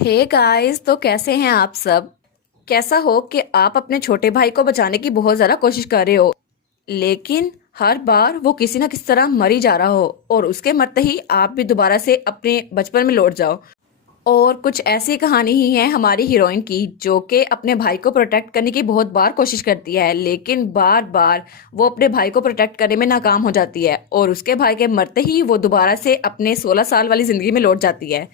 Hey guys, तो कैसे हैं आप सब। कैसा हो कि आप अपने छोटे भाई को बचाने की बहुत ज़्यादा कोशिश कर रहे हो, लेकिन हर बार वो किसी ना किसी तरह मर ही जा रहा हो और उसके मरते ही आप भी दोबारा से अपने बचपन में लौट जाओ। और कुछ ऐसी कहानी ही है हमारी हीरोइन की, जो कि अपने भाई को प्रोटेक्ट करने की बहुत बार कोशिश करती है, लेकिन बार बार वो अपने भाई को प्रोटेक्ट करने में नाकाम हो जाती है और उसके भाई के मरते ही वो दोबारा से अपने 16 साल वाली जिंदगी में लौट जाती है।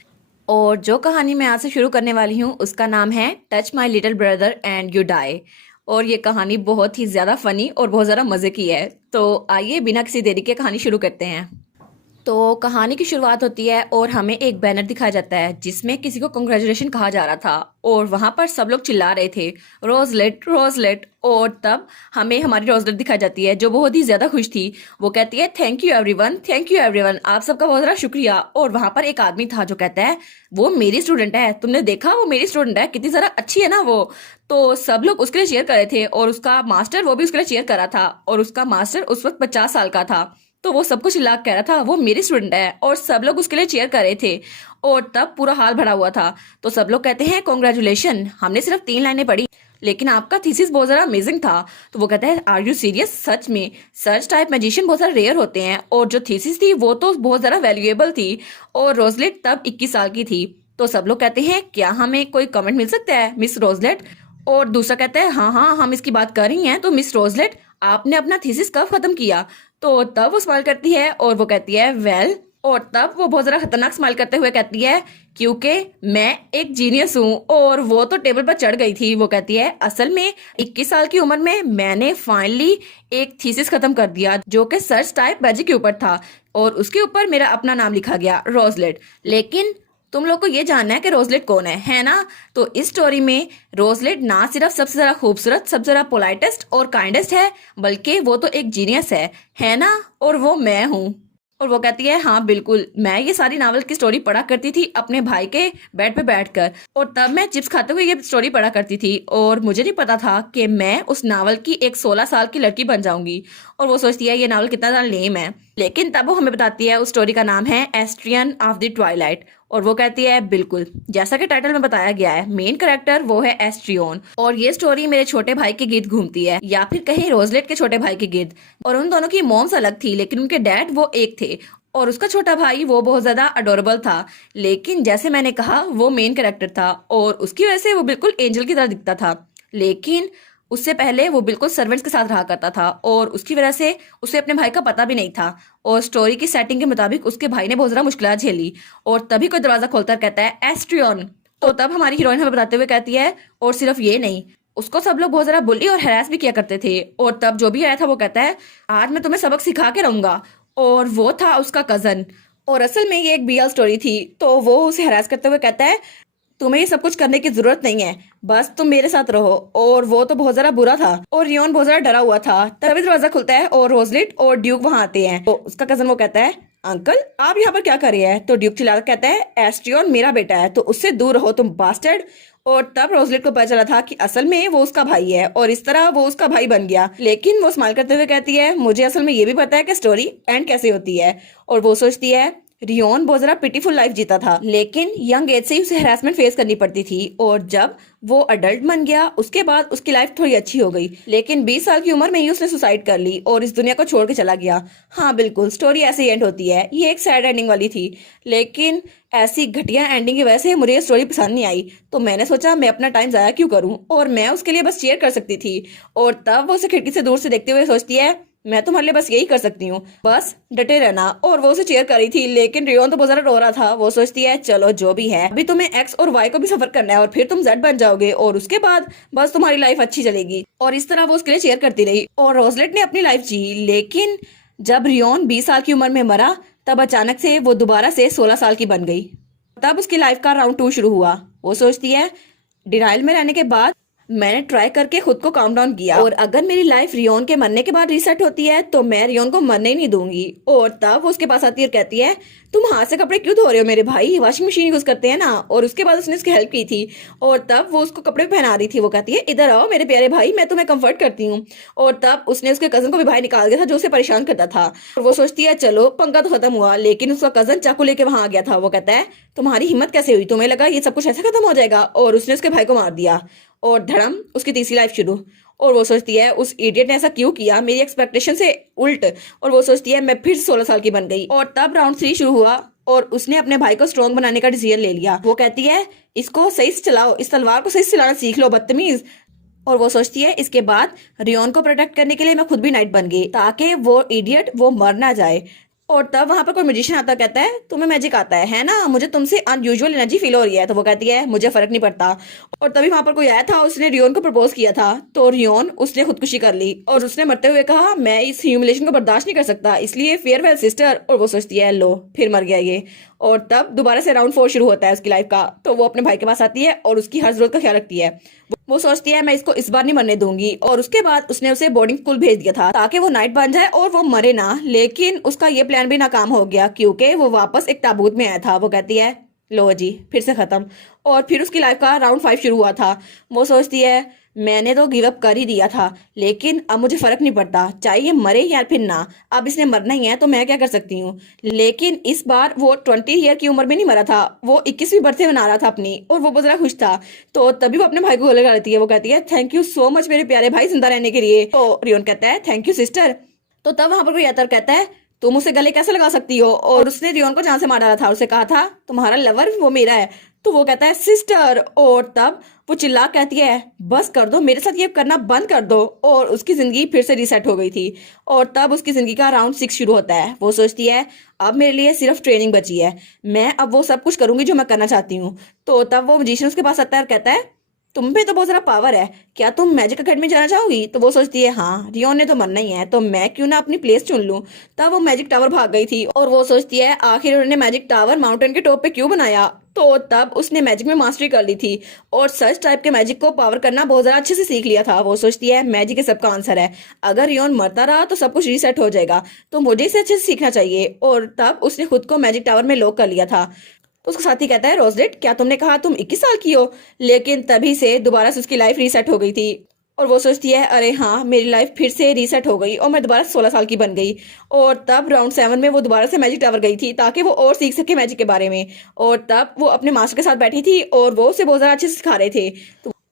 और जो कहानी मैं आज से शुरू करने वाली हूँ उसका नाम है touch my little brother and you die. और ये कहानी बहुत ही ज़्यादा फनी और बहुत ज़्यादा मज़े की है। तो आइए बिना किसी देरी के कहानी शुरू करते हैं। तो कहानी की शुरुआत होती है और हमें एक बैनर दिखाया जाता है जिसमें किसी को कॉन्ग्रेचुलेशन कहा जा रहा था और वहां पर सब लोग चिल्ला रहे थे, रोजलेट रोजलेट। और तब हमें हमारी रोजलेट दिखाई जाती है जो बहुत ही ज्यादा खुश थी। वो कहती है thank you everyone, thank you everyone, आप सबका बहुत ज्यादा शुक्रिया। और वहां पर एक आदमी था जो कहता है वो मेरी स्टूडेंट है, तुमने देखा वो मेरी स्टूडेंट है, कितनी ज्यादा अच्छी है ना वो। तो सब लोग उसके लिए चीयर कर रहे थे और उसका मास्टर वो भी उसके लिए चीयर कर रहा था और उसका मास्टर उस वक्त 50 साल का था। तो वो सब कुछ लाख कह रहा था वो मेरी स्टूडेंट है और सब लोग उसके लिए चीयर कर रहे थे। और तब पूरा हाल भरा हुआ था। तो सब लोग कहते हैं कॉन्ग्रेचुलेशन, हमने सिर्फ 3 लाइनें पढ़ी लेकिन आपका थीसिस बहुत ज्यादा अमेजिंग था। तो वो कहता है आर यू सीरियस, सच में सर्च टाइप मैजिशियन बहुत सारे रेयर होते हैं और जो थीसिस थी वो तो बहुत ज्यादा वैल्यूएबल थी। और रोजलेट तब 21 साल की थी। तो सब लोग कहते हैं क्या हमें कोई कमेंट मिल सकता है मिस रोजलेट। और दूसरा कहता है हाँ हाँ हम इसकी बात कर रही हैं, तो मिस रोजलेट आपने अपना थीसिस कब खत्म किया। तो तब वो स्माइल करती है और वो कहती है वेल। और तब वो बहुत ज्यादा खतरनाक स्माइल करते हुए कहती है क्योंकि मैं एक जीनियस हूँ। और वो तो टेबल पर चढ़ गई थी। वो कहती है असल में 21 साल की उम्र में मैंने फाइनली एक थीसिस खत्म कर दिया जो कि सर्च टाइप मैजिक के ऊपर था और उसके ऊपर मेरा अपना नाम लिखा गया रोजलेट। लेकिन तुम लोग को ये जानना है कि रोजलेट कौन है ना। तो इस स्टोरी में रोजलेट ना सिर्फ सबसे ज्यादा खूबसूरत, सबसे ज्यादा पोलाइटेस्ट और काइंडेस्ट है, बल्कि वो तो एक जीनियस है ना। और वो मैं हूँ। और वो कहती है हाँ बिल्कुल, मैं ये सारी नावल की स्टोरी पढ़ा करती थी अपने भाई के बेड पे बैठकर और तब मैं चिप्स खाते हुए ये स्टोरी पढ़ा करती थी और मुझे नहीं पता था कि मैं उस नावल की एक 16 साल की लड़की बन जाऊंगी। और वो सोचती है ये नावल कितना ज्यादा लेम है, लेकिन तब वो हमें बताती है उस स्टोरी का नाम है एस्ट्रियन ऑफ द ट्वाइलाइट। और वो कहती है बिल्कुल जैसा कि टाइटल में बताया गया है, मेन कैरेक्टर वो है एस्ट्रियन और ये स्टोरी मेरे छोटे भाई के गिर्द घूमती है, या फिर कहीं रोजलेट के छोटे भाई के गिर्द। और उन दोनों की मॉम्स अलग थी लेकिन उनके डैड वो एक थे और उसका छोटा भाई वो बहुत ज्यादा अडोरेबल था। लेकिन जैसे मैंने कहा वो मेन कैरेक्टर था और उसकी वजह से वो बिल्कुल एंजल की तरह दिखता था। लेकिन उससे पहले वो बिल्कुल सर्वेंट्स के साथ रहा करता था और उसकी वजह से उसे अपने भाई का पता भी नहीं था। और स्टोरी की सेटिंग के मुताबिक उसके भाई ने बहुत ज्यादा मुश्किल झेली और तभी कोई दरवाजा खोलता कहता है एस्ट्रियन। तो तब हमारी हीरोइन हमें बताते हुए कहती है और सिर्फ ये नहीं, उसको सब लोग बहुत ज्यादा बुली और हैरास भी किया करते थे। और तब जो भी आया था वो कहता है आज मैं तुम्हें सबक सिखा के रहूंगा। और वो था उसका कजन। और असल में ये एक बीएल स्टोरी थी। तो वो उसे हैरास करते हुए कहता है तुम्हें ये सब कुछ करने की जरूरत नहीं है, बस तुम मेरे साथ रहो। और वो तो बहुत ज्यादा बुरा था और रियोन बहुत ज्यादा डरा हुआ था। तभी दरवाजा खुलता है और रोजलिट और ड्यूक वहां आते हैं। तो उसका कजन वो कहता है अंकल आप यहाँ पर क्या कर रहे हैं। तो ड्यूक चिल्लाकर कहता है एस्ट्रियन मेरा बेटा है, तो उससे दूर रहो तुम बास्टर्ड। और तब रोजलिट को पता चला था कि असल में वो उसका भाई है और इस तरह वो उसका भाई बन गया। लेकिन वो स्माइल करते हुए कहती है मुझे असल में ये भी पता है कि स्टोरी एंड कैसे होती है। और वो सोचती है रियोन बहुत ज्यादा पिटीफुल लाइफ जीता था लेकिन यंग एज से ही उसे हैरेसमेंट फेस करनी पड़ती थी। और जब वो अडल्ट बन गया उसके बाद उसकी लाइफ थोड़ी अच्छी हो गई, लेकिन 20 साल की उम्र में ही उसने सुसाइड कर ली और इस दुनिया को छोड़ के चला गया। हाँ बिल्कुल स्टोरी ऐसे ही एंड होती है। ये एक सैड एंडिंग वाली थी, लेकिन ऐसी घटिया एंडिंग की वजह से मुझे ये स्टोरी पसंद नहीं आई। तो मैंने सोचा मैं अपना टाइम जाया क्यों करूं और मैं उसके लिए बस चेयर कर सकती थी। और तब वो उसे खिड़की से दूर से देखते हुए सोचती है मैं तुम्हारे लिए बस यही कर सकती हूँ, बस डटे रहना। और वो उसे चेयर कर रही थी लेकिन रियोन तो बहुत ज्यादा रो रहा था। वो सोचती है चलो जो भी है, अभी तुम्हें एक्स और वाई को भी सफर करना है और फिर तुम जेड बन जाओगे और उसके बाद बस तुम्हारी लाइफ अच्छी चलेगी। और इस तरह वो उसके लिए चेयर करती रही और रोजलेट ने अपनी लाइफ जी। लेकिन जब रियोन 20 साल की उम्र में मरा तब अचानक से वो दोबारा से 16 साल की बन गई। तब उसकी लाइफ का राउंड 2 शुरू हुआ। वो सोचती है डिनाइल में रहने के बाद मैंने ट्राई करके खुद को काम डाउन किया और अगर मेरी लाइफ रियोन के मरने के बाद रीसेट होती है तो मैं रियोन को मरने ही नहीं दूंगी। और तब वो उसके पास आती है और कहती है तुम हाथ से कपड़े क्यों धो रहे हो मेरे भाई, वॉशिंग मशीन यूज करते हैं ना। और उसके बाद उसने उसकी हेल्प की थी और तब वो उसको कपड़े पहना रही थी। वो कहती है इधर आओ मेरे प्यारे भाई, मैं तुम्हें कंफर्ट करती हूँ। और तब उसने उसके कजन को भी बाहर निकाल दिया था जो उसे परेशान करता था। और वो सोचती है चलो पंगा तो खत्म हुआ, लेकिन उसका कजन चाकू लेके वहां आ गया था। वो कहता है तुम्हारी हिम्मत कैसे हुई, तुम्हें लगा ये सब कुछ ऐसे खत्म हो जाएगा। और उसने उसके भाई को मार दिया और धड़म उसकी तीसरी लाइफ शुरू। और वो सोचती है उस इडियट ने ऐसा क्यों किया, मेरी एक्सपेक्टेशन से उल्ट। और वो सोचती है मैं फिर 16 साल की बन गई। और तब राउंड 3 शुरू हुआ और उसने अपने भाई को स्ट्रॉन्ग बनाने का डिसीजन ले लिया। वो कहती है इसको सही से चलाओ, इस तलवार को सही से चलाना सीख लो बदतमीज। और वो सोचती है इसके बाद रियोन को प्रोटेक्ट करने के लिए मैं खुद भी नाइट बन गई ताकि वो इडियट वो मर ना जाए। और तब वहां पर कोई म्यूजिशियन आता, कहता है तुम्हें मैजिक आता है ना, मुझे तुमसे अनयूजुअल एनर्जी फील हो रही है। तो वो कहती है मुझे फर्क नहीं पड़ता। और तभी वहां पर कोई आया था, उसने रियोन को प्रपोज किया था। तो रियोन उसने खुदकुशी कर ली और उसने मरते हुए कहा मैं इस ह्यूमिलेशन को बर्दाश्त नहीं कर सकता, इसलिए फेयरवेल सिस्टर। और वो सोचती है लो फिर मर गया ये। और तब दोबारा से राउंड 4 शुरू होता है उसकी लाइफ का। तो वो अपने भाई के पास आती है और उसकी हर जरूरत का ख्याल रखती है। वो सोचती है मैं इसको इस बार नहीं मरने दूंगी। और उसके बाद उसने उसे बोर्डिंग स्कूल भेज दिया था ताकि वो नाइट बन जाए और वो मरे ना। लेकिन उसका ये प्लान भी नाकाम हो गया क्योंकि वो वापस एक ताबूत में आया था। वो कहती है लो जी फिर से खत्म। और फिर उसकी लाइफ का राउंड 5 शुरू हुआ था। वो सोचती है मैंने तो गिव अप कर ही दिया था, लेकिन अब मुझे फर्क नहीं पड़ता चाहे ये मरे या फिर ना, अब इसने मरना ही है तो मैं क्या कर सकती हूँ। लेकिन इस बार वो 20 ईयर की उम्र में नहीं मरा था, वो 21वीं बर्थडे मना रहा था अपनी और वो बहुत ज्यादा खुश था। तो तभी वो अपने भाई को गले लगा लेती है। वो कहती है थैंक यू सो मच मेरे प्यारे भाई जिंदा रहने के लिए। तो रियोन कहता है थैंक यू सिस्टर। तो तब वहां पर कोई आता और कहता है तुम उसे गले कैसे लगा सकती हो। और उसने रियोन को जहां से मार डाला था उसे कहा था तुम्हारा लवर वो मेरा है। तो वो कहता है सिस्टर। और तब वो चिल्ला कहती है बस कर दो, मेरे साथ ये करना बंद कर दो। और उसकी जिंदगी फिर से रीसेट हो गई थी। और तब उसकी जिंदगी का राउंड 6 शुरू होता है। वो सोचती है अब मेरे लिए सिर्फ ट्रेनिंग बची है, मैं अब वो सब कुछ करूंगी जो मैं करना चाहती हूँ। तो तब वो मजिशियन उसके पास आता है और कहता है तुम पे तो बहुत सारा पावर है, क्या तुम मैजिक अकेडमी जाना चाहोगी। तो वो सोचती है हाँ रियोन ने तो मरना ही है तो मैं क्यों ना अपनी प्लेस चुन लूं। तब वो मैजिक टावर भाग गई थी और वो सोचती है आखिर उन्होंने मैजिक टावर माउंटेन के टॉप पे क्यों बनाया। तो तब उसने मैजिक में मास्टरी कर ली थी और सर्च टाइप के मैजिक को पावर करना बहुत ज्यादा अच्छे से सीख लिया था। वो सोचती है मैजिक ही सबका आंसर है, अगर रियोन मरता रहा तो सब कुछ रीसेट हो जाएगा, तो मुझे इसे अच्छे से सीखना चाहिए। और तब उसने खुद को मैजिक टावर में लॉक कर लिया था। तो उसका साथी कहता है रोजलेट क्या तुमने कहा तुम 21 साल की हो। लेकिन तभी से दोबारा से उसकी लाइफ रीसेट हो गई थी और वो सोचती है अरे हाँ मेरी लाइफ फिर से रीसेट हो गई और मैं दोबारा 16 साल की बन गई। और तब राउंड 7 में वो दोबारा से मैजिक टावर गई थी ताकि वो और सीख सके मैजिक के बारे में। और तब वो अपने मास्टर के साथ बैठी थी और वो उसे बहुत ज्यादा अच्छे से सिखा रहे थे।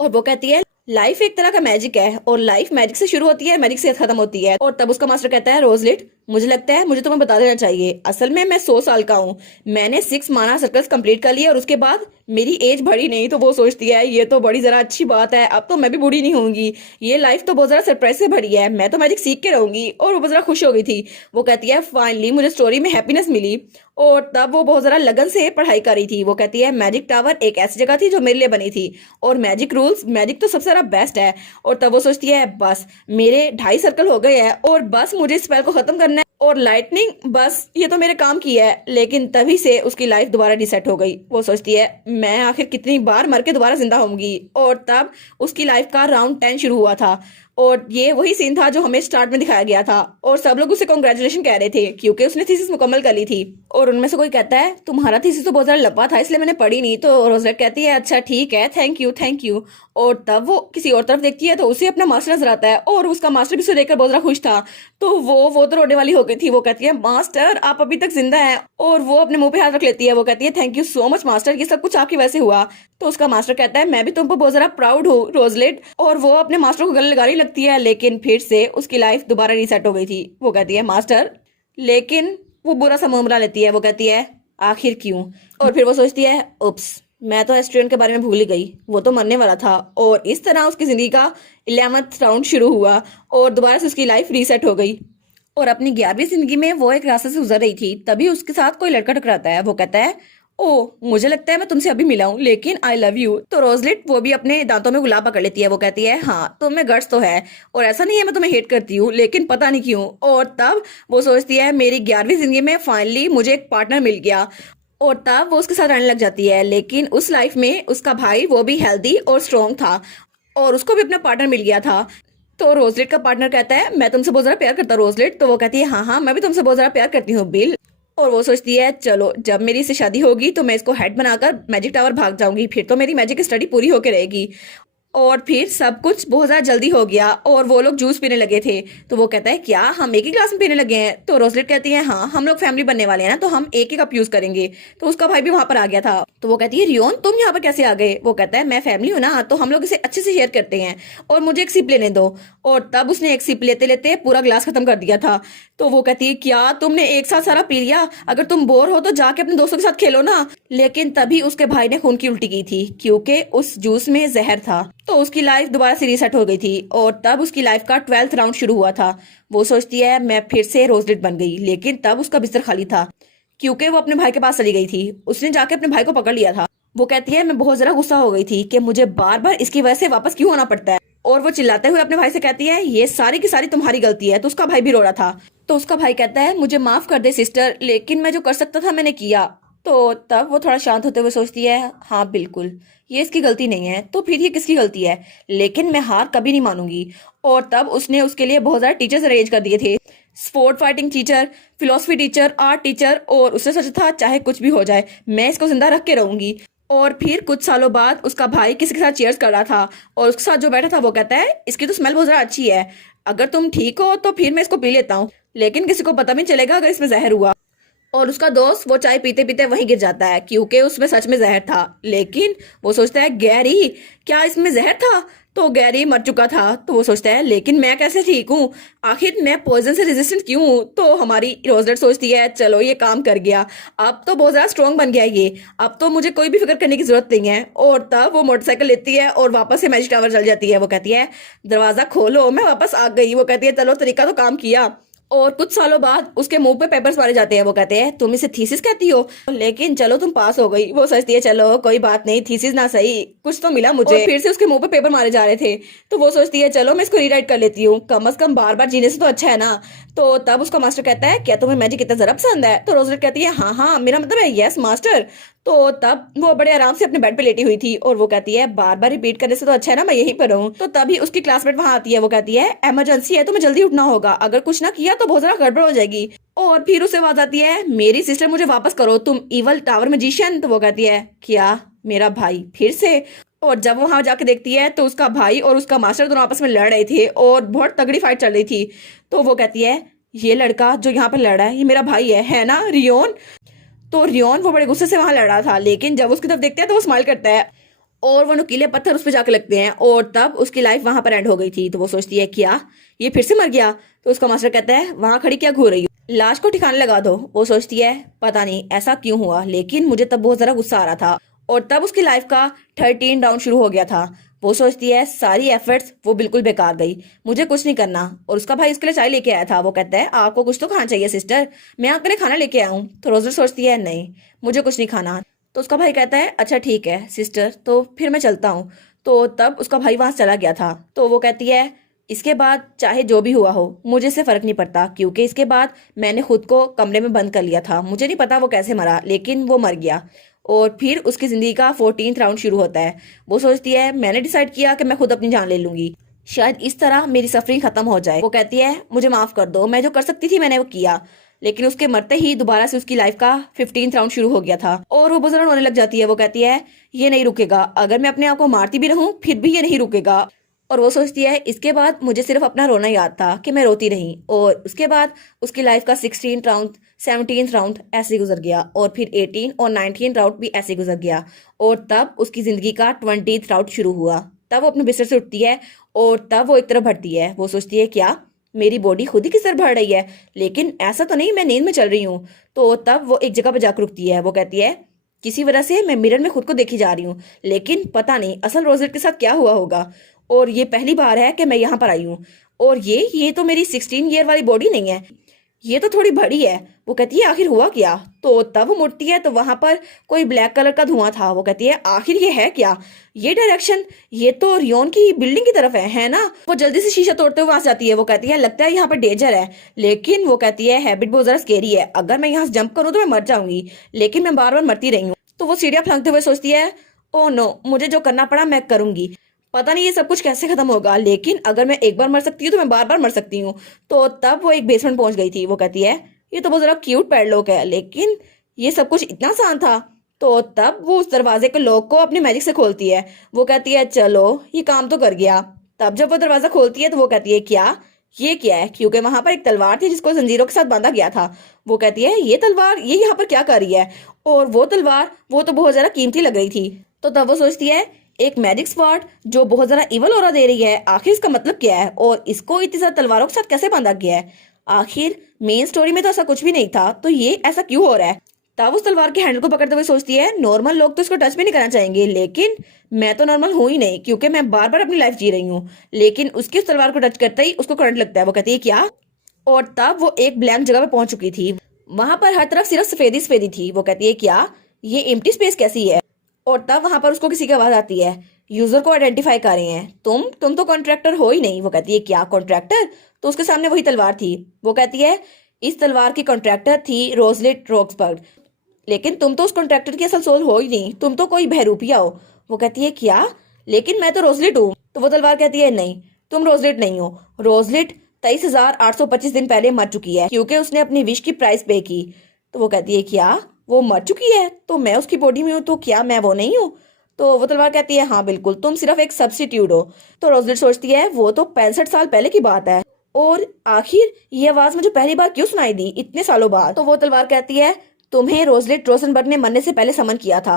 और वो कहती है लाइफ एक तरह का मैजिक है और लाइफ मैजिक से शुरू होती है मैजिक से खत्म होती है। और तब उसका मास्टर कहता है रोजलिट मुझे लगता है मुझे तुम्हें बता देना चाहिए, असल में मैं 100 साल का हूँ, मैंने 6 माना सर्कल्स कंप्लीट कर लिए और उसके बाद मेरी एज बढ़ी नहीं। तो वो सोचती है ये तो बड़ी जरा अच्छी बात है, अब तो मैं भी बूढ़ी नहीं होंगी, ये लाइफ तो बहुत जरा सरप्राइज से भरी है, मैं तो मैजिक सीख के रहूंगी। और वो बहुत जरा खुश हो गई थी। वो कहती है फाइनली मुझे स्टोरी में हैप्पीनेस मिली। और तब वो बहुत जरा लगन से पढ़ाई कर रही थी। वो कहती है मैजिक टावर एक ऐसी जगह थी जो मेरे लिए बनी थी और मैजिक रूल्स मैजिक तो सबसे ज्यादा बेस्ट है। और तब वो सोचती है बस मेरे 2.5 सर्कल हो गए हैं और बस मुझे स्पेल को खत्म करना है और लाइटनिंग बस ये तो मेरे काम की है। लेकिन तभी से उसकी लाइफ दोबारा रिसेट हो गई। वो सोचती है मैं आखिर कितनी बार मर के दोबारा जिंदा होंगी। और तब उसकी लाइफ का राउंड 10 शुरू हुआ था और ये वही सीन था जो हमें स्टार्ट में दिखाया गया था और सब लोग उसे कॉन्ग्रेचुलेशन कह रहे थे क्योंकि उसने थीसिस मुकम्मल कर ली थी। और उनमें से कोई कहता है तुम्हारा थीसिस तो बहुत ज्यादा लंबा था इसलिए मैंने पढ़ी नहीं। तो रोजलेट कहती है अच्छा ठीक है थैंक यू थैंक यू। और तब वो किसी और तरफ देखती है तो उसे अपना मास्टर नजर आता है और उसका मास्टर भी उसे देखकर बहुत ज्यादा खुश था। तो वो तो रोने वाली हो गई थी। वो कहती है मास्टर आप अभी तक जिंदा हैं। और वो अपने मुंह पे हाथ रख लेती है। वो कहती है thank you so much master, ये सब कुछ आपकी वजह से हुआ। तो उसका मास्टर कहता है मैं भी तुम पर बहुत ज्यादा प्राउड हूँ रोजलेट। और वो अपने मास्टर को गले लगाने लगती है लेकिन फिर से उसकी लाइफ दोबारा रीसेट हो गई थी। वो कहती है मास्टर, लेकिन वो बुरा सा मुंह बना लेती है। वो कहती है आखिर क्यों। और फिर वो सोचती है उप्स मैं तो एस्ट्रियन के बारे में भूल ही गई, वो तो मरने वाला था। और इस तरह उसकी जिंदगी का 11th राउंड शुरू हुआ और दोबारा से उसकी लाइफ रीसेट हो गई। और अपनी 11वीं जिंदगी में वो एक रास्ते से गुजर रही थी तभी उसके साथ कोई लड़का टकराता है। वो कहता है ओ मुझे लगता है मैं तुमसे अभी मिला हूँ लेकिन आई लव यू। तो रोजलिट वो भी अपने दांतों में गुलाब पकड़ लेती है। वो कहती है हाँ तुम में गट्स तो है और ऐसा नहीं है मैं तुम्हें हेट करती हूँ लेकिन पता नहीं क्यों। और तब वो सोचती है मेरी 11वीं जिंदगी में फाइनली मुझे एक पार्टनर मिल गया। और तब वो उसके साथ रहने लग जाती है लेकिन उस लाइफ में उसका भाई वो भी हेल्दी और स्ट्रॉन्ग था और उसको भी अपना पार्टनर मिल गया था। तो रोजलेट का पार्टनर कहता है मैं तुमसे बहुत ज्यादा प्यार करता हूँ रोजलेट। तो वो कहती है हाँ हाँ मैं भी तुमसे बहुत ज्यादा प्यार करती हूँ बिल। और वो सोचती है चलो जब मेरी इससे शादी होगी तो मैं इसको हेड बनाकर मैजिक टावर भाग जाऊंगी, फिर तो मेरी मैजिक स्टडी पूरी होकर रहेगी। और फिर सब कुछ बहुत ज्यादा जल्दी हो गया और वो लोग जूस पीने लगे थे। तो वो कहता है क्या हम एक ही ग्लास में पीने लगे हैं? तो रोजलेट कहती है हाँ हम लोग फैमिली बनने वाले हैं ना, तो हम एक ही कप यूज करेंगे। तो उसका भाई भी वहां पर आ गया था। तो वो कहती है रियोन तुम यहाँ पर कैसे आ गए? वो कहता है मैं फैमिली हूँ ना, तो हम लोग इसे अच्छे से शेयर करते हैं और मुझे एक सिप लेने दो। और तब उसने एक सिप लेते लेते पूरा ग्लास खत्म कर दिया था। तो वो कहती है क्या तुमने एक साथ सारा पी लिया? अगर तुम बोर हो तो जाके अपने दोस्तों के साथ खेलो ना। लेकिन तभी उसके भाई ने खून की उल्टी की थी क्योंकि उस जूस में जहर था। तो उसकी लाइफ दोबारा से रीसेट हो गई थी और तब उसकी लाइफ का 12th राउंड शुरू हुआ था। वो सोचती है मैं फिर से रोजलेट बन गई, लेकिन तब उसका बिस्तर खाली था क्योंकि वो अपने भाई के पास चली गई थी। उसने जाके अपने भाई को पकड़ लिया था। वो कहती है मैं बहुत ज्यादा गुस्सा हो गई थी कि मुझे बार बार इसकी वजह से वापस क्यों होना पड़ता है। और वो चिल्लाते हुए अपने भाई से कहती है ये सारी की सारी तुम्हारी गलती है। तो उसका भाई भी रो रहा था। तो उसका भाई कहता है मुझे माफ कर दे सिस्टर, लेकिन मैं जो कर सकता था मैंने किया। तो तब वो थोड़ा शांत होते हुए सोचती है हाँ बिल्कुल ये इसकी गलती नहीं है, तो फिर ये किसकी गलती है? लेकिन मैं हार कभी नहीं मानूंगी। और तब उसने उसके लिए बहुत सारे टीचर्स अरेंज कर दिए थे। Sport fighting teacher, philosophy teacher, art teacher, और उसने सोचा था चाहे कुछ भी हो जाए मैं इसको जिंदा रख के रहूंगी। और फिर कुछ सालों बाद उसका भाई किसी के साथ चीयर्स कर रहा था और उसके साथ जो बैठा था वो कहता है इसकी तो स्मेल बहुत ज्यादा अच्छी है, अगर तुम ठीक हो तो फिर मैं इसको पी लेता हूँ, लेकिन किसी को पता भी नहीं चलेगा अगर इसमें जहर हुआ। और उसका दोस्त वो चाय पीते पीते वहीं गिर जाता है क्योंकि उसमें सच में जहर था। लेकिन वो सोचता है गैरी क्या इसमें जहर था? तो गैरी मर चुका था। तो वो सोचता है लेकिन मैं कैसे ठीक हूँ, आखिर मैं पॉइजन से रेजिस्टेंट क्यों हूँ? तो हमारी रोजलेट सोचती है चलो ये काम कर गया, अब तो बहुत ज्यादा स्ट्रांग बन गया ये, अब तो मुझे कोई भी फिक्र करने की जरूरत नहीं है। और तब वो मोटरसाइकिल लेती है और वापस से मैजिक टावर चल जाती है। वो कहती है दरवाजा खोलो, मैं वापस आ गई। वो कहती है चलो तरीका तो काम किया। और कुछ सालों बाद उसके मुंह पे पेपर्स मारे जाते हैं। वो कहते हैं तुम इसे थीसिस कहती हो, लेकिन चलो तुम पास हो गई। वो सोचती है चलो कोई बात नहीं, थीसिस ना सही कुछ तो मिला मुझे। और फिर से उसके मुंह पे पेपर मारे जा रहे थे। तो वो सोचती है चलो मैं इसको रीराइट कर लेती हूँ, कम से कम बार बार जीने से तो अच्छा है ना। तो तब उसका मास्टर कहता है क्या तुम्हें मैजिक इतना जरा पसंद है? तो रोजलेट कहती है हाँ हाँ मेरा मतलब है यस मास्टर। तो तब वो बड़े आराम से अपने बेड पे लेटी हुई थी और वो कहती है बार बार रिपीट करने से तो अच्छा है ना मैं यहीं पर रहूं। तो तभी उसकी क्लासमेट वहां आती है। वो कहती है इमरजेंसी है, तुम्हें जल्दी उठना होगा, अगर कुछ ना किया तो बहुत ज्यादा गड़बड़ हो जाएगी। और फिर उसे आवाज आती है मेरी सिस्टर मुझे वापस करो, तुम इवल टावर मैजिशियन। तो वो कहती है क्या मेरा भाई फिर से? और जब वो वहां जाके देखती है तो उसका भाई और उसका मास्टर दोनों आपस में लड़ रहे थे और बहुत तगड़ी फाइट चल रही थी। तो वो कहती है ये लड़का जो यहाँ पर लड़ रहा है ये मेरा भाई है ना रियोन? तो रियोन वो बड़े गुस्से से वहां लड़ रहा था, लेकिन जब उसकी तरफ देखते हैं तो वो स्माइल करता है और वो नुकीले पत्थर उस पर जाके लगते हैं। और तब उसकी लाइफ वहां पर एंड हो गई थी। तो वो सोचती है क्या ये फिर से मर गया? तो उसका मास्टर कहता है वहां खड़ी क्या घूर रही हो, लाश को ठिकाने लगा दो। वो सोचती है पता नहीं ऐसा क्यों हुआ, लेकिन मुझे तब बहुत ज्यादा गुस्सा आ रहा था। और तब उसकी लाइफ का 13 राउंड शुरू हो गया था। वो सोचती है सारी एफर्ट्स वो बिल्कुल बेकार गई, मुझे कुछ नहीं करना। और उसका भाई उसके लिए चाय लेके आया था। वो कहता है आपको कुछ तो खाना चाहिए सिस्टर, मैं आपके लिए खाना लेके आया हूँ। तो रोजर सोचती है नहीं मुझे कुछ नहीं खाना। तो उसका भाई कहता है अच्छा ठीक है सिस्टर, तो फिर मैं चलता हूँ। तो तब उसका भाई वहां से चला गया था। तो वो कहती है इसके बाद चाहे जो भी हुआ हो मुझे इससे फर्क नहीं पड़ता, क्योंकि इसके बाद मैंने खुद को कमरे में बंद कर लिया था। मुझे नहीं पता वो कैसे मरा, लेकिन वो मर गया। और फिर उसकी जिंदगी का 14th राउंड शुरू होता है। वो सोचती है मैंने डिसाइड किया कि मैं खुद अपनी जान ले लूंगी, शायद इस तरह मेरी सफरिंग खत्म हो जाए। वो कहती है मुझे माफ कर दो, मैं जो कर सकती थी मैंने वो किया। लेकिन उसके मरते ही दोबारा से उसकी लाइफ का 15th राउंड शुरू हो गया था और वो बुजुर्ग होने लग जाती है। वो कहती है ये नहीं रुकेगा, अगर मैं अपने आप को मारती भी रहूं फिर भी ये नहीं रुकेगा। और वो सोचती है इसके बाद मुझे सिर्फ अपना रोना याद था कि मैं रोती रही। और उसके बाद उसकी लाइफ का 16th राउंड, 17th राउंड ऐसे गुजर गया और फिर 18 और 19 राउंड भी ऐसे गुजर गया। और तब उसकी जिंदगी का 20th राउंड शुरू हुआ। तब वो अपने बिस्तर से उठती है और तब वो एक तरफ बढ़ती है। वो सोचती है क्या मेरी बॉडी खुद ही किस तरह बढ़ रही है, लेकिन ऐसा तो नहीं मैं नींद में चल रही हूँ। तो तब वो एक जगह पर जाकर रुकती है। वो कहती है किसी वजह से मैं मिरर में खुद को देखी जा रही हूँ, लेकिन पता नहीं असल रोजेट के साथ क्या हुआ होगा। और ये पहली बार है कि मैं यहाँ पर आई हूँ और ये तो मेरी 16 ईयर वाली बॉडी नहीं है, ये तो थोड़ी बड़ी है। वो कहती है आखिर हुआ क्या? तो तब वो मुड़ती है तो वहां पर कोई ब्लैक कलर का धुआं था। वो कहती है आखिर ये है क्या? ये डायरेक्शन ये तो रियोन की बिल्डिंग की तरफ है ना? वो जल्दी से शीशा तोड़ते हुए वहां से जाती है। वो कहती है लगता है यहाँ पर डेंजर है, लेकिन वो कहती है हैबिट बहुत ज्यादा स्केरी है, अगर मैं यहाँ से जंप करूँ तो मैं मर जाऊंगी, लेकिन मैं बार बार मरती रही हूँ। तो वो सीढ़ियां फांकते हुए सोचती है ओ नो मुझे जो करना पड़ा मैं करूंगी, पता नहीं ये सब कुछ कैसे खत्म होगा, लेकिन अगर मैं एक बार मर सकती हूँ तो मैं बार बार मर सकती हूँ। तो तब वो एक बेसमेंट पहुंच गई थी। वो कहती है ये तो बहुत जरा क्यूट पैडलॉक है, लेकिन ये सब कुछ इतना आसान था। तो तब वो उस दरवाजे के लॉक को अपनी मैजिक से खोलती है। वो कहती है चलो ये काम तो कर गया। तब जब वो दरवाजा खोलती है तो वो कहती है क्या, ये क्या है, क्योंकि वहां पर एक तलवार थी जिसको जंजीरों के साथ बांधा गया था। वो कहती है ये तलवार ये यहाँ पर क्या कर रही है, और वो तलवार वो तो बहुत ज्यादा कीमती लग रही थी। तो तब वो सोचती है एक मैजिक स्वॉर्ड जो बहुत ज्यादा इवल ऑरा दे रही है, आखिर इसका मतलब क्या है और इसको इतनी सारी तलवारों के साथ कैसे बांधा गया है। आखिर मेन स्टोरी में तो ऐसा कुछ भी नहीं था, तो ये ऐसा क्यों हो रहा है। तब उस तलवार के हैंडल को पकड़ते हुए सोचती है नॉर्मल लोग तो इसको टच भी नहीं करना चाहेंगे, लेकिन मैं तो नॉर्मल हूं ही नहीं क्योंकि मैं बार बार अपनी लाइफ जी रही हूँ। लेकिन उसकी उस तलवार को टच करते ही उसको करंट लगता है। वो कहती है क्या, और तब वो एक ब्लैंक जगह पे पहुंच चुकी थी। वहां पर हर तरफ सिर्फ सफेदी सफेदी थी। वो कहती है क्या, ये एम्प्टी स्पेस कैसी है। और तब वहां पर उसको किसी की आवाज आती है, यूजर को आइडेंटिफाई कर रहे हैं, तुम तो कॉन्ट्रैक्टर हो ही नहीं। वो कहती है क्या कॉन्ट्रैक्टर, तो उसके सामने वही तलवार थी। वो कहती है इस तलवार की कॉन्ट्रैक्टर थी रोजलिट रॉक्सबर्ग, लेकिन तुम तो उस कॉन्ट्रैक्टर की असल सोल हो ही नहीं, तुम तो कोई बहरूपिया हो। वो कहती है क्या, लेकिन मैं तो रोजलिट हूँ। तो वो तलवार कहती है नहीं, तुम रोजलिट नहीं हो। रोजलिट 23,825 दिन पहले मर चुकी है क्योंकि उसने अपनी विश की प्राइस पे की। तो वो कहती है क्या, वो मर चुकी है तो मैं उसकी बॉडी में हूँ, तो क्या मैं वो नहीं हूँ। तो वो तलवार कहती है हाँ बिल्कुल, तुम सिर्फ एक सब्स्टिट्यूट हो। तो रोजलिट सोचती है वो तो 65 साल पहले की बात है, और आखिर ये आवाज मुझे पहली बार क्यों सुनाई दी इतने सालों बाद। तो वो तलवार कहती है तुम्हें रोजलिट रोजनबर्ग ने मरने से पहले समन किया था,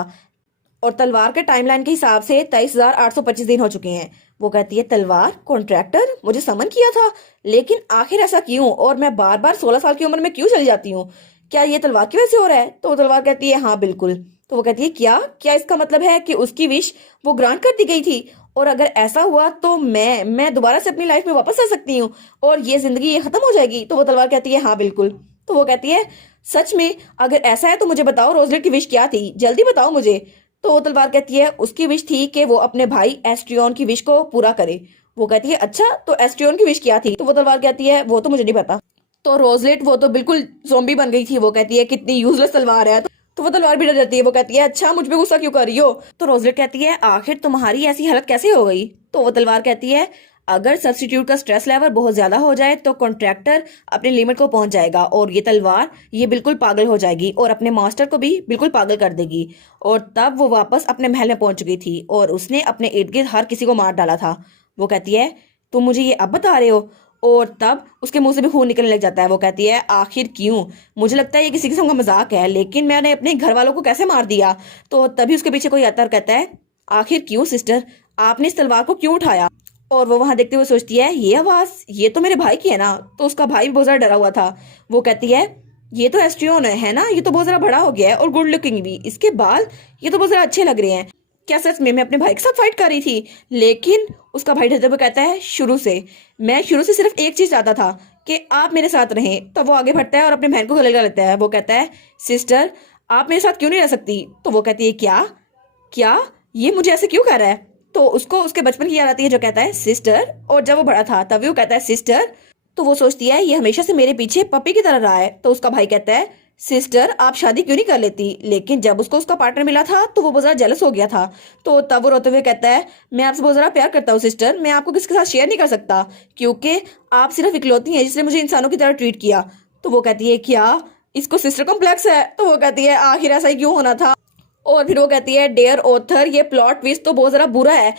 और तलवार के टाइमलाइन के हिसाब से 23,825 दिन हो चुके हैं। वो कहती है तलवार कॉन्ट्रैक्टर मुझे समन किया था, लेकिन आखिर ऐसा क्यों, और मैं बार बार 16 साल की उम्र में क्यों चली जाती हूँ, क्या ये तलवार की वजह से हो रहा है। तो वो तलवार कहती है हाँ बिल्कुल। तो वो कहती है क्या क्या इसका मतलब है कि उसकी विश वो ग्रांट कर दी गई थी, और अगर ऐसा हुआ तो मैं दोबारा से अपनी लाइफ में वापस आ सकती हूँ और ये जिंदगी ये खत्म हो जाएगी। तो वो तलवार कहती है हाँ बिल्कुल। तो वो कहती है सच में, अगर ऐसा है तो मुझे बताओ रोजलेट की विश क्या थी, जल्दी बताओ मुझे। तो वो तलवार कहती है उसकी विश थी कि वो अपने भाई एस्ट्रियन की विश को पूरा करे। वो कहती है अच्छा, तो एस्ट्रियन की विश क्या थी। तो वो तलवार कहती है वो तो मुझे नहीं पता। तो रोजलेट वो तो बिल्कुल ज़ॉम्बी बन गई थी। वो कहती है कितनी यूजलेस तलवार है। तो वो तलवार भी डर जाती है। वो कहती है अच्छा मुझ पे गुस्सा क्यों कर रही हो। तो रोजलेट कहती है आखिर तुम्हारी ऐसी हालत कैसे हो गई। तो वो तलवार कहती है अगर सब्स्टिट्यूट का स्ट्रेस लेवल बहुत ज्यादा हो जाए तो कॉन्ट्रैक्टर अपनी लिमिट को पहुंच जाएगा, और ये तलवार ये बिल्कुल पागल हो जाएगी और अपने मास्टर को भी बिल्कुल पागल कर देगी। और तब वो वापस अपने महल में पहुंच चुकी थी और उसने अपने इर्द गिर्द हर किसी को मार डाला था। वो कहती है तुम मुझे ये अब बता रहे हो, और तब उसके मुंह से भी खून निकलने लग जाता है। वो कहती है आखिर क्यों, मुझे लगता है ये किसी किस्म का मजाक है, लेकिन मैंने अपने घर वालों को कैसे मार दिया। तो तभी उसके पीछे कोई आता और कहता है आखिर क्यों सिस्टर, आपने इस तलवार को क्यों उठाया। और वो वहां देखते हुए सोचती है ये आवाज ये तो मेरे भाई की है ना। तो उसका भाई भी बहुत ज्यादा डरा हुआ था। वो कहती है ये तो एस्ट्रियन है ना, ये तो बहुत ज्यादा बड़ा हो गया है और गुड लुकिंग भी, इसके बाल ये तो बहुत ज्यादा अच्छे लग रहे हैं, क्या सच में मैं अपने भाई के साथ फाइट कर रही थी। लेकिन उसका भाई डरते हुए कहता है मैं शुरू से सिर्फ एक चीज चाहता था कि आप मेरे साथ रहें। तब वो आगे बढ़ता है और अपने बहन को गले लगा लेता है। वो कहता है सिस्टर आप मेरे साथ क्यों नहीं रह सकती। तो वो कहती है क्या क्या ये मुझे ऐसे क्यों कर रहा है। तो उसको उसके बचपन की याद आती है जो कहता है सिस्टर, और जब वो बड़ा था तभी वो कहता है सिस्टर। तो वो सोचती है ये हमेशा से मेरे पीछे पपी की तरह रहा है। तो उसका भाई कहता है सिस्टर आप शादी क्यों नहीं कर लेती। लेकिन जब उसको उसका पार्टनर मिला था तो वो बहुत ज्यादा जेलस हो गया था। तो तब वो रोते हुए कहता है मैं आपसे बहुत ज्यादा प्यार करता हूँ सिस्टर, मैं आपको किसके साथ शेयर नहीं कर सकता क्योंकि आप सिर्फ इकलौती हैं जिसने मुझे इंसानों की तरह ट्रीट किया। तो वो कहती है क्या इसको सिस्टर कॉम्प्लेक्स है। तो वो कहती है आखिर ऐसा ही क्यों होना था। और फिर वो कहती है डेयर ऑथर ये प्लॉट ट्विस्ट तो बहुत जरा बुरा है।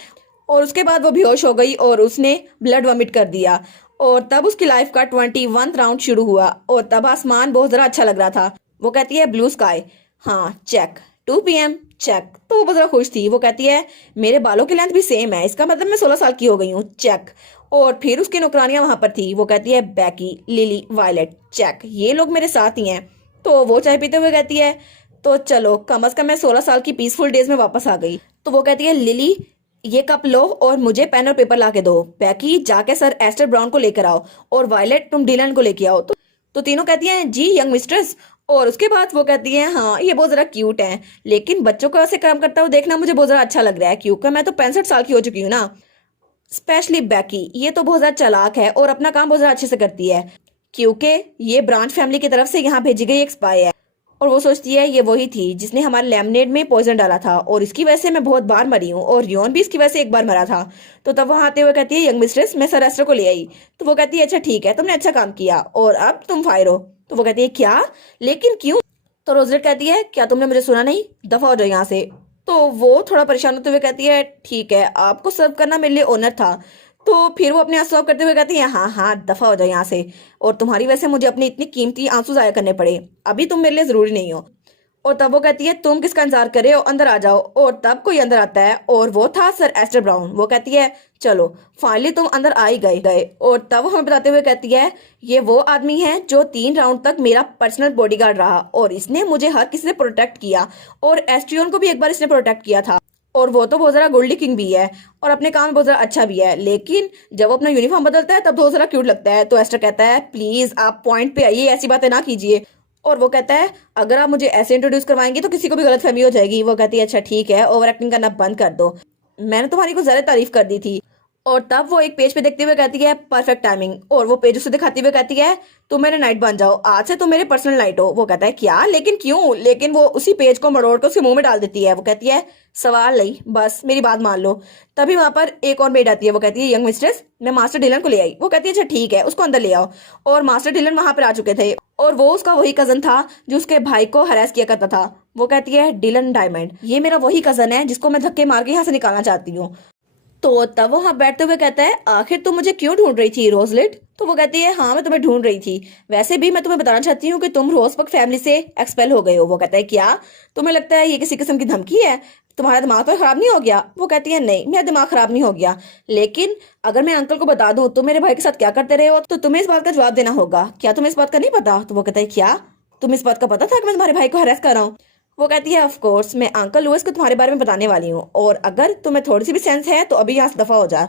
और उसके बाद वो बेहोश हो गई और उसने ब्लड वॉमिट कर दिया। और तब उसकी लाइफ का 21 राउंड शुरू हुआ, और तब आसमान बहुत जरा अच्छा लग रहा था। वो कहती है ब्लू स्काई, हाँ चेक, 2 PM चेक। तो वो बहुत जरा खुश थी। वो कहती है मेरे बालों की लेंथ भी सेम है, इसका मतलब मैं 16 साल की हो गई हूँ, चेक। और फिर उसकी नौकरानियां वहां पर थी। वो कहती है बैकी, लिली, वायलेट, चेक, ये लोग मेरे साथ ही हैं। तो वो चाय पीते हुए कहती है तो चलो कम अज कम मैं 16 साल की पीसफुल डेज में वापस आ गई। तो वो कहती है लिली ये कप लो और मुझे पेन और पेपर ला के दो। बैकी जाके सर एस्टर ब्राउन को लेकर आओ, और वायलेट तुम डीलन को लेके आओ। तो तीनों कहती हैं जी यंग मिस्ट्रेस। और उसके बाद वो कहती है हाँ ये बहुत जरा क्यूट है, लेकिन बच्चों को ऐसे काम करता हुआ देखना मुझे बहुत जरा अच्छा लग रहा है क्योंकि मैं तो 65 साल की हो चुकी हूँ ना। स्पेशली बैकी, ये तो बहुत ज्यादा चालाक है और अपना काम बहुत ज्यादा अच्छे से करती है क्योंकि ये ब्रांच फैमिली की तरफ से यहाँ भेजी गई एक स्पाई है। और वो सोचती है ये वही थी जिसने हमारे लेमनेड में पॉइजन डाला था और इसकी वजह से मैं बहुत बार मरी हूँ और रियोन भी इसकी वजह से एक बार मरा था। तो तब वहां आते हुए कहती है यंग मिस्ट्रेस मैं सर एस्टर को ले आई। तो वो कहती है अच्छा ठीक है तुमने अच्छा काम किया और अब तुम फायर हो। तो वो कहती है क्या, लेकिन क्यों। तो रोजलेट कहती है क्या तुमने मुझे सुना नहीं, दफा हो जाओ यहाँ से। तो वो थोड़ा परेशान होते हुए कहती है ठीक है आपको सर्व करना मेरे लिए ऑनर था। तो फिर वो अपने आप सर्व करते हुए कहती है हाँ हाँ दफा हो जाओ यहाँ से, और तुम्हारी वजह से मुझे अपने इतनी कीमती आंसू जाया करने पड़े, अभी तुम मेरे लिए जरूरी नहीं हो। और तब वो कहती है तुम किसका इंतजार कर रहे हो, अंदर आ जाओ। और तब कोई अंदर आता है और वो था सर एस्टर ब्राउन। वो कहती है चलो फाइनली तुम अंदर आ ही गए गए। और तब वो हमें बताते हुए कहती है ये वो आदमी है जो 3 राउंड तक मेरा पर्सनल बॉडीगार्ड रहा और इसने मुझे हर किसी से प्रोटेक्ट किया और एस्ट्रियन को भी एक बार इसने प्रोटेक्ट किया था। और वो तो बहुत जरा गोल्डी किंग भी है और अपने काम में बहुत जरा अच्छा भी है, लेकिन जब वो अपना यूनिफॉर्म बदलता है तब बहुत जरा क्यूट लगता है। तो एस्टर कहता है प्लीज आप पॉइंट पे आइए, ऐसी बातें ना कीजिए। और वो कहता है अगर आप मुझे ऐसे इंट्रोड्यूस करवाएंगे तो किसी को भी गलतफहमी हो जाएगी। वो कहती है अच्छा ठीक है ओवर एक्टिंग करना बंद कर दो, मैंने तुम्हारी कुछ ज्यादा तारीफ कर दी थी। और तब वो एक पेज पे देखते हुए कहती है परफेक्ट टाइमिंग, और वो पेज उसे दिखाती हुए कहती है तुम मेरे नाइट बन जाओ, आज से तुम मेरे पर्सनल नाइट हो। वो कहता है क्या, लेकिन क्यों। लेकिन वो उसी पेज को मरोड़ कर उसके मुंह में डाल देती है। वो कहती है सवाल नहीं, बस मेरी बात मान लो। तभी वहां पर एक और मेड आती है। वो कहती है यंग मिस्ट्रेस मैं मास्टर डिलन को ले आई। वो कहती है अच्छा ठीक है उसको अंदर ले आओ। और मास्टर डिलन वहां पर आ चुके थे और वो उसका वही कजन था जो उसके भाई को हरास किया करता था। वो कहती है डिलन डायमंड ये मेरा वही कजन है जिसको मैं धक्के मार के यहाँ से निकालना चाहती हूँ। तो तब वो वहां बैठते हुए कहता है आखिर तुम मुझे क्यों ढूंढ रही थी रोजलिट। तो वो कहती है हाँ मैं तुम्हें ढूंढ रही थी, वैसे भी मैं तुम्हें बताना चाहती हूँ कि तुम रोजबक फैमिली से एक्सपेल हो गए हो। वो कहता है क्या, तुम्हें लगता है ये किसी किस्म की धमकी है, तुम्हारा दिमाग तो खराब नहीं हो गया। वो कहती है नहीं मेरा दिमाग खराब नहीं हो गया, लेकिन अगर मैं अंकल को बता दूं तो मेरे भाई के साथ क्या करते रहे हो तो तुम्हें इस बात का जवाब देना होगा। क्या तुम्हें इस बात का नहीं पता। तो वो कहता है क्या, तुम्हें इस बात का पता था कि मैं तुम्हारे भाई को हरास कर रहा हूँ। वो कहती है ऑफ कोर्स मैं अंकल लुइस को तुम्हारे बारे में बताने वाली हूँ और अगर तुम्हें थोड़ी सी भी सेंस है तो अभी यहाँ से दफा हो जा।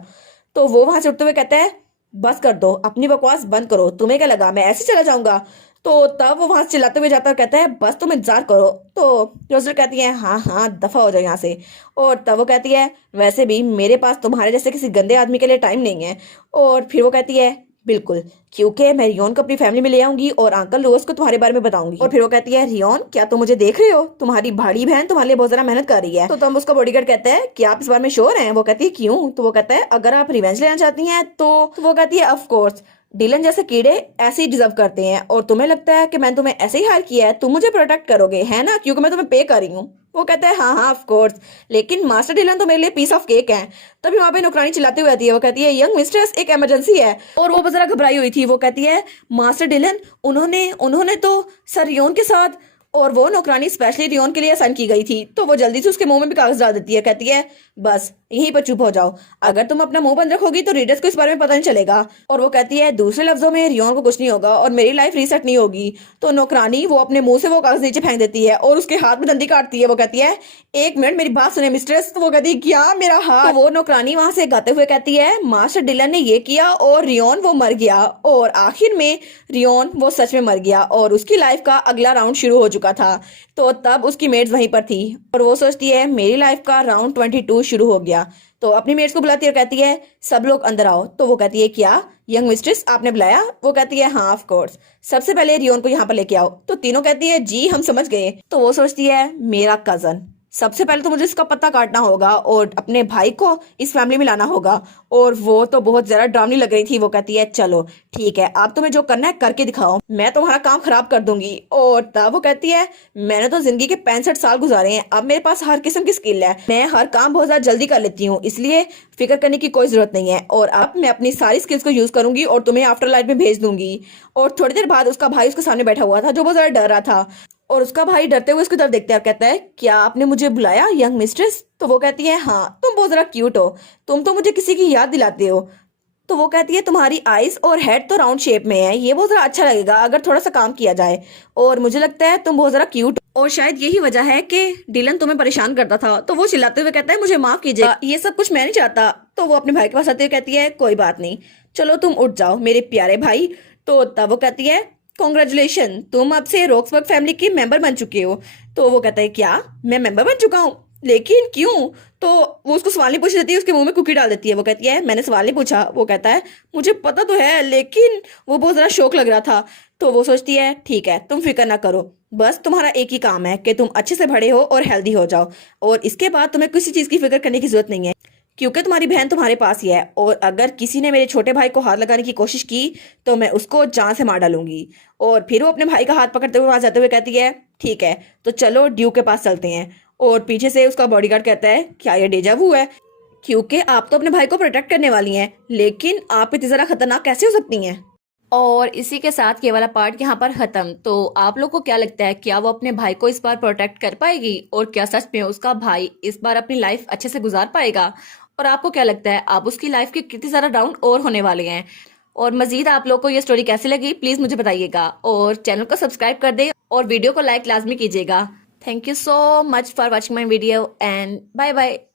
तो वो वहां से उठते हुए कहता है बस कर दो अपनी बकवास बंद करो, तुम्हें क्या लगा मैं ऐसे चला जाऊंगा। तो तब वो वहां से चिल्लाते हुए जाता है और कहता है बस तुम इंतजार करो। तो रोजर कहती है हाँ हाँ दफा हो जाओ यहाँ से। और तब वो कहती है वैसे भी मेरे पास तुम्हारे जैसे किसी गंदे आदमी के लिए टाइम नहीं है। और फिर वो कहती है बिल्कुल, क्योंकि मैं रियोन को अपनी फैमिली में ले आऊंगी और अंकल रोज को तुम्हारे बारे में बताऊंगी। और फिर वो कहती है रियोन क्या तुम मुझे देख रहे हो, तुम्हारी बड़ी बहन तुम्हारे लिए बहुत ज्यादा मेहनत कर रही है। तो तब उसका बॉडीगार्ड कहता है कि आप इस बारे में श्योर हैं। वो कहती है क्यों। तो वो कहता है अगर आप रिवेंज लेना चाहती हैं तो वो कहती है ऑफ कोर्स डिलन जैसे कीड़े ऐसे ही डिजर्व करते हैं और तुम्हें लगता है कि मैंने तुम्हें ऐसे ही हायर किया है, तुम मुझे प्रोटेक्ट करोगे है ना, क्योंकि मैं तुम्हें पे कर रही हूँ। वो कहता है हाँ हाँ ऑफ कोर्स, लेकिन मास्टर डिलन तो मेरे लिए पीस ऑफ केक है। तभी वहां पे नौकरानी चिल्लाती हुई आती है। वो कहती है यंग मिस्ट्रेस एक इमरजेंसी है। और वो जरा घबराई हुई थी। वो कहती है मास्टर डिलन उन्होंने उन्होंने तो सर रियोन के साथ, और वो नौकरानी स्पेशली रियोन के लिए असाइन की गई थी। तो वो जल्दी से उसके मुंह में भी कागज डाल देती है। कहती है बस यहीं पर चुप हो जाओ, अगर तुम अपना मुंह बंद रखोगी तो रीडर्स को इस बारे में पता नहीं चलेगा। और वो कहती है दूसरे लफ्जों में रियोन को कुछ नहीं होगा और मेरी लाइफ रीसेट नहीं होगी। तो नौकरानी वो अपने मुंह से वो कागज नीचे फेंक देती है और उसके हाथ में डंडी काटती है। वो कहती है एक मिनट मेरी बात सुने मिस्ट्रेस। तो वो कहती है क्या मेरा हाथ। तो वो नौकरानी वहां से गाते हुए कहती है मास्टर डिलन ने ये किया और रियोन वो मर गया, और आखिर में रियोन वो सच में मर गया और उसकी लाइफ का अगला राउंड शुरू हो चुका था। तो तब उसकी मेट्स वहीं पर थी और वो सोचती है मेरी लाइफ का राउंड 22 शुरू हो गया। तो अपनी मेट्स को बुलाती है और कहती है सब लोग अंदर आओ। तो वो कहती है क्या यंग मिस्ट्रेस आपने बुलाया। वो कहती है हाँ ऑफ कोर्स, सबसे पहले रियोन को यहाँ पर लेके आओ। तो तीनों कहती है जी हम समझ गए। तो वो सोचती है मेरा कजन, सबसे पहले तो मुझे इसका पता काटना होगा और अपने भाई को इस फैमिली में लाना होगा। और वो तो बहुत ज्यादा डरावनी लग रही थी। वो कहती है चलो ठीक है आप तुम्हें जो करना है करके दिखाओ, मैं तुम्हारा काम खराब कर दूंगी। और तब वो कहती है मैंने तो जिंदगी के 65 साल गुजारे हैं, अब मेरे पास हर किस्म की स्किल है, मैं हर काम बहुत ज्यादा जल्दी कर लेती हूँ, इसलिए फिक्र करने की कोई जरूरत नहीं है। और अब मैं अपनी सारी स्किल्स को यूज करूंगी और तुम्हें आफ्टर लाइफ में भेज दूंगी। और थोड़ी देर बाद उसका भाई उसके सामने बैठा हुआ था जो बहुत ज्यादा डर रहा था। और उसका भाई डरते हुए उसकी तरफ देखते हैं और कहता है क्या आपने मुझे बुलाया यंग मिस्ट्रेस। तो वो कहती है हाँ तुम बहुत जरा क्यूट हो, तुम तो मुझे किसी की याद दिलाते हो। तो वो कहती है तुम्हारी आईज और हेड तो राउंड शेप में है, ये बहुत जरा अच्छा लगेगा अगर थोड़ा सा काम किया जाए, और मुझे लगता है तुम बहुत जरा क्यूट हो। और शायद यही वजह है कि डिलन तुम्हें परेशान करता था। तो वो चिल्लाते हुए कहता है मुझे माफ कीजिए, ये सब कुछ मैं नहीं चाहता। तो वो अपने भाई के पास आती हुई कहती है कोई बात नहीं, चलो तुम उठ जाओ मेरे प्यारे भाई। तो तब वो कहती है कॉन्ग्रेचुलेशन, तुम अब से रॉक्सबर्ग फैमिली की मेंबर बन चुके हो। तो वो कहता है क्या मैं मेंबर बन चुका हूँ। लेकिन क्यों? तो वो उसको सवाल नहीं पूछ देती है, उसके मुंह में कुकी डाल देती है। वो कहती है मैंने सवाल नहीं पूछा। वो कहता है मुझे पता तो है, लेकिन वो बहुत ज़रा शौक लग रहा था। तो वो सोचती है ठीक है, तुम फिक्र ना करो, बस तुम्हारा एक ही काम है कि तुम अच्छे से बड़े हो और हेल्दी हो जाओ, और इसके बाद तुम्हें किसी चीज़ की फिक्र करने की जरूरत नहीं है, क्योंकि तुम्हारी बहन तुम्हारे पास ही है। और अगर किसी ने मेरे छोटे भाई को हाथ लगाने की कोशिश की तो मैं उसको जान से मार डालूंगी। और फिर वो अपने भाई का हाथ पकड़ते हुए वहां जाते हुए कहती है ठीक है, तो चलो ड्यू के पास चलते हैं। और पीछे से उसका बॉडीगार्ड कहता है क्या ये डेजा वू है? क्योंकि आप तो अपने भाई को प्रोटेक्ट करने वाली हैं, लेकिन आप इतनी ज़रा खतरनाक कैसे हो सकती हैं? और इसी के साथ ये वाला पार्ट यहाँ पर खत्म। तो आप लोग को क्या लगता है, क्या वो अपने भाई को इस बार प्रोटेक्ट कर पाएगी, और क्या सच में उसका भाई इस बार अपनी लाइफ अच्छे से गुजार पाएगा? और आपको क्या लगता है, आप उसकी लाइफ के कितने सारा डाउन और होने वाले हैं? और मजीद आप लोग को ये स्टोरी कैसी लगी प्लीज मुझे बताइएगा, और चैनल को सब्सक्राइब कर दे और वीडियो को लाइक लाजमी कीजिएगा। Thank you so much for watching my video and bye bye.